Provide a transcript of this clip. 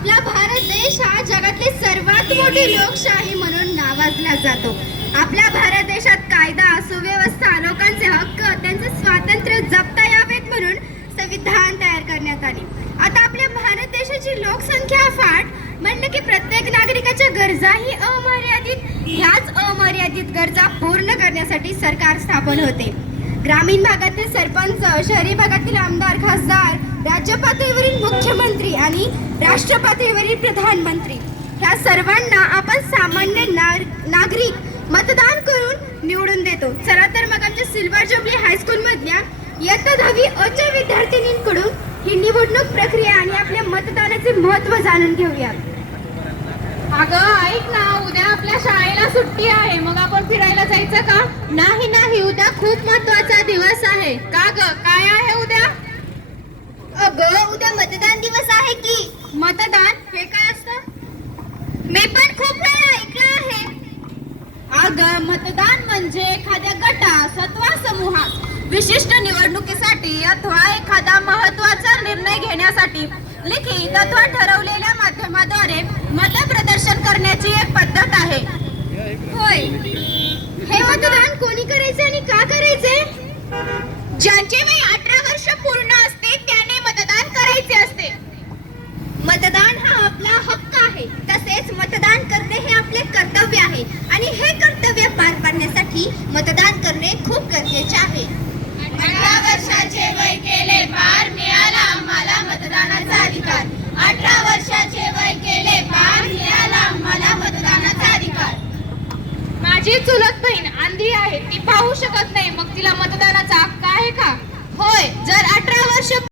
आपला भारत देश हा जगातली सर्वात मोठी लोकशाही म्हणून नावाजला जातो. आपल्या भारत देशात कायदा, सुव्यवस्था, लोकांचे हक्क, त्यांचे स्वातंत्र्य जपता यावेत म्हणून संविधान तयार करण्यात आले. आता आपल्या भारत देशाची लोकसंख्या अफाट म्हणलं की प्रत्येक नागरिकाच्या गरजाही अमर्यादित. ह्याच अमर्यादित गरजा पूर्ण करण्यासाठी सरकार स्थापन होते. ग्रामीण भागातील सरपंच, शहरी भागातील आमदार, खासदार, राज्य पातळीवरील मुख्यमंत्री आणि राष्ट्र पातळीवरील प्रधानमंत्री ह्या सर्वांना आपण सामान्य नागरिक मतदान करून निवडून देतो. चला तर मग आमच्या सिल्वर जुबली हायस्कूल मधल्या इयत्ता 10वी अ च्या विद्यार्थिनींकडून ही निवडणूक प्रक्रिया आणि आपल्या मतदानाचे महत्त्व जाणून घेऊया. अगं ऐक ना, उद्या आपल्या शाळेला सुट्टी आहे, मग आपण फिरायला जायचं का? नाही नाही, उद्या खूप महत्त्वाचा दिवस आहे. का ग, काय आहे उद्या? अगं उद्या मतदान दिवस आहे की. मतदान हे काय असतं? मी पण खूप वेळा ऐकलं आहे. अगं मतदान म्हणजे एखाद्या गटास अथवा समूहास विशिष्ट निवडणुकीसाठी अथवा एखादा महत्त्वाचा निर्णय घेण्यासाठी लिखित अथवा ठरवलेल्या माध्यमाद्वारे मतप्रदर्शन करण्याची एक पद्धत आहे. होय, हे मतदान कोणी करायचे आणि का करायचे? ज्यांचे वय 18 वर्ष पूर्ण असते त्याने मतदान करायचे असते. मतदान हा आपला हक्क आहे, तसेच मतदान करणे हे आपले कर्तव्य आहे आणि हे कर्तव्य पार पाडण्यासाठी मतदान करणे खूप गरजेचे आहे. 18 वर्षाचे वय केले पार, मिळाला आम्हाला मतदानाचा अधिकार. 18 वर्षाचे वय केले पार, मिळाला आम्हाला मतदानाचा अधिकार. माझी चुलत बहीण अंधी आहे, ती पाहू शकत नाही, मग तिला मतदानाचा हक्क आहे का? होय,